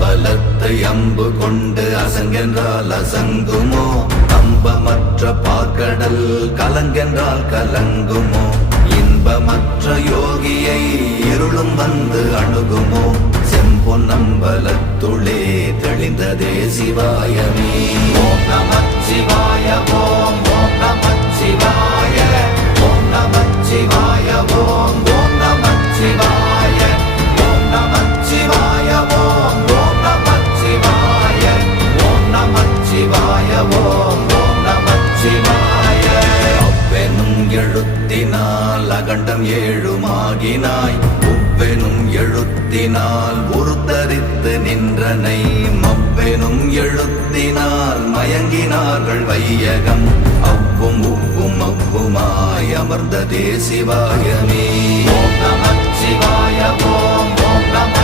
அம்பலத்தை அம்பு கொண்டு அசங்கென்றால் அசங்குமோ? அம்பமற்ற பார்க்கடல் கலங்கென்றால் கலங்குமோ? இன்பமற்ற யோகியை இருளும் வந்து அணுகுமோ? செம்பொன்னம்பலத்துளே தெளிந்ததே சிவாயமே. ஓம் நமச்சிவாய ஓம் ஓம் நமச்சிவாய ஓம் நமச்சிவாய ஓம் ஓம் நமச்சிவாய ஓம் நமச்சிவாய ஓம் ஓம் நமச்சிவாய ஓம் நமச்சிவாய ஓம் ஓம் நமச்சிவாய. அவ்வெனும் எழுத்தினால் அகண்டம் ஏழுமாகினாய், உவ்வெனும் எழுத்தினால் உருத்தரித்து நின்றனை, மவ்வெனும் எழுத்தினால் மயங்கினார்கள் வையகம். அவ்வும் உவ்வும் அவ்வுமாய் அமர்ந்ததே சிவாயமே. ஓம் நமச்சிவாய ஓம் ஓம் நம